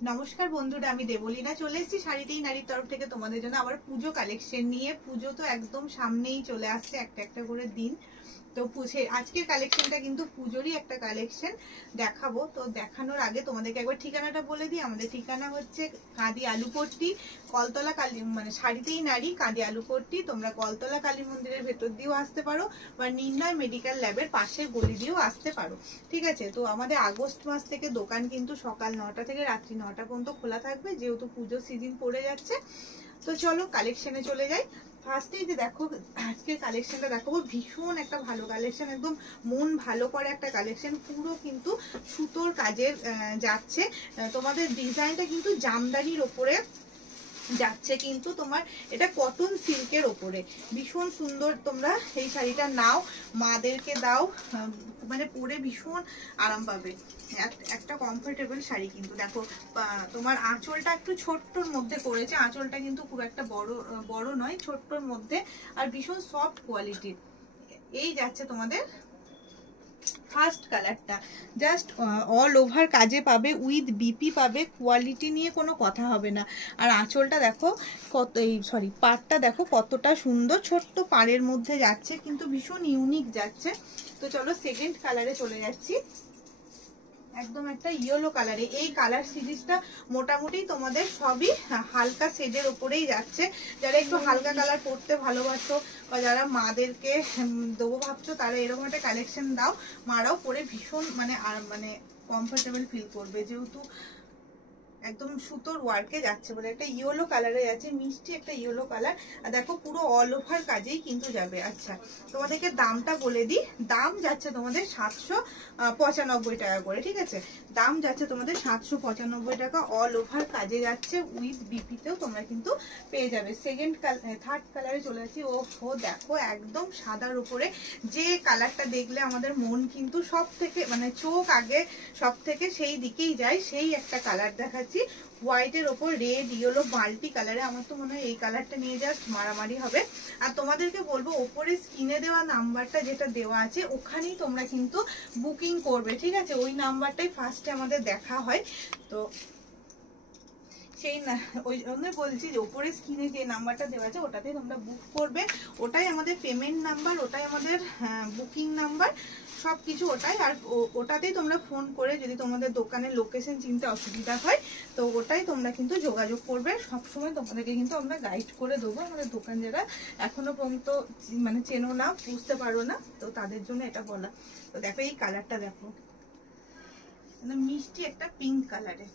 নমস্কার বন্ধুরা, আমি দেবলীনা চলে এসেছি শাড়িতেই নারীর তরফ থেকে তোমাদের জন্য আবার পুজো কালেকশন নিয়ে। পুজো তো একদম সামনেই চলে আসছে, একটা একটা করে দিন। তো আজকের কালেকশনটা কিন্তু পুজোরই একটা কালেকশন দেখাবো। তো দেখানোর আগে তোমাদেরকে একবার ঠিকানাটা বলে দিই। আমাদের ঠিকানা হচ্ছে কাঁদি আলুপট্টি, কলতলা কালী, মানে শাড়িতেই নারী কাঁদি আলুপট্টি। তোমরা কলতলা কালী মন্দিরের ভেতর দিয়েও আসতে পারো বা নির্ণয় মেডিকেল ল্যাবের পাশের গলি দিয়েও আসতে পারো, ঠিক আছে। তো আমাদের আগস্ট মাস থেকে দোকান কিন্তু সকাল 9টা থেকে রাত্রি 9টা পর্যন্ত খোলা থাকবে, যেহেতু পুজো সিজন পড়ে যাচ্ছে। তো চলো কালেকশনে চলে যাই। ফার্স্টেই যে দেখো আজকের কালেকশনটা দেখাবো, ভীষণ একটা ভালো কালেকশন, একদম মন ভালো করে একটা কালেকশন। পুরো কিন্তু সুতোর কাজের যাচ্ছে। তোমাদের ডিজাইনটা কিন্তু জামদানির ওপরে যাচ্ছে, কিন্তু তোমার এটা কটন সিল্কের ওপরে ভীষণ সুন্দর। তোমরা এই শাড়িটা নাও, মাদেরকে দাও, মানে পরে ভীষণ আরাম পাবে। একটা কমফোর্টেবল শাড়ি। কিন্তু দেখো তোমার আঁচলটা একটু ছোট্টর মধ্যে করেছে, আঁচলটা কিন্তু খুব একটা বড় নয়, ছোট্টর মধ্যে, আর ভীষণ সফট কোয়ালিটির। এই যাচ্ছে তোমাদের ফার্স্ট কালারটা, জাস্ট অল ওভার কাজে পাবে, উইথ বিপি পাবে, কোয়ালিটি নিয়ে কোনো কথা হবে না। আর আঁচলটা দেখো কত, পাড়টা দেখো কতটা সুন্দর, ছোট্ট পাড়ের মধ্যে যাচ্ছে, কিন্তু ভীষণ ইউনিক যাচ্ছে। তো চলো সেকেন্ড কালারে চলে যাচ্ছি, একদম একটা ইয়েলো কালারে। এই কালার সিরিজটা মোটামুটি তোমাদের সবই হালকা শেডের ওপরেই যাচ্ছে। যারা একটু হালকা কালার পরতে ভালোবাসো বা যারা মাদেরকে দেবো ভাবছো, তারা এরকম একটা কালেকশন দাও, মারাও পরে ভীষণ মানে কমফোর্টেবল ফিল করবে, যেহেতু একদম সুতোর ওয়ার্কে যাচ্ছে বলে। একটা ইয়েলো কালারে যাচ্ছে, মিষ্টি একটা ইয়েলো কালার। আর দেখো পুরো অল ওভার কাজেই কিন্তু যাবে। আচ্ছা তোমাদেরকে দামটা বলে দিই, দাম যাচ্ছে তোমাদের 795 টাকা করে, ঠিক আছে। দাম যাচ্ছে তোমাদের 795 টাকা, অল ওভার কাজে যাচ্ছে, উইথ বিপিতেও তোমরা কিন্তু পেয়ে যাবে। থার্ড কালারে চলে যাচ্ছি। ও দেখো একদম সাদার উপরে যে কালারটা দেখলে আমাদের মন কিন্তু সব থেকে, মানে চোখ আগে সব থেকে সেই দিকেই যায়, সেই একটা কালার দেখাচ্ছি। হোয়াইটের ওপর রেড ইয়েলো মাল্টি কালারে। আমার তো মনে হয় এই কালারটা নিয়ে জাস্ট মারামারি হবে। আর তোমাদেরকে বলবো, ওপরে স্ক্রিনে দেওয়া নাম্বারটা যেটা দেওয়া আছে ওখানেই তোমরা কিন্তু বুকিং করবে, ঠিক আছে। ওই নাম্বারটাই ফার্স্টে আমাদের দেখা হয়। তো সেই না, ওই জন্য বলছি যে ওপরে স্ক্রিনে যে নাম্বারটা দেওয়া আছে ওটাতেই তোমরা বুক করবে। ওটাই আমাদের পেমেন্ট নাম্বার, ওটাই আমাদের বুকিং নাম্বার, সব কিছু ওটাই। আর ওটাতেই তোমরা ফোন করে যদি তোমাদের দোকানের লোকেশন চিনতে অসুবিধা হয়, তো ওটাই তোমরা কিন্তু যোগাযোগ করবে। সবসময় তোমাদেরকে কিন্তু আমরা গাইড করে দেবো। আমাদের দোকান যারা এখনো পর্যন্ত মানে চেনো না, বুঝতে পারো না, তো তাদের জন্য এটা বলা। তো দেখো এই কালারটা দেখো, মিষ্টি একটা পিঙ্ক কালারে,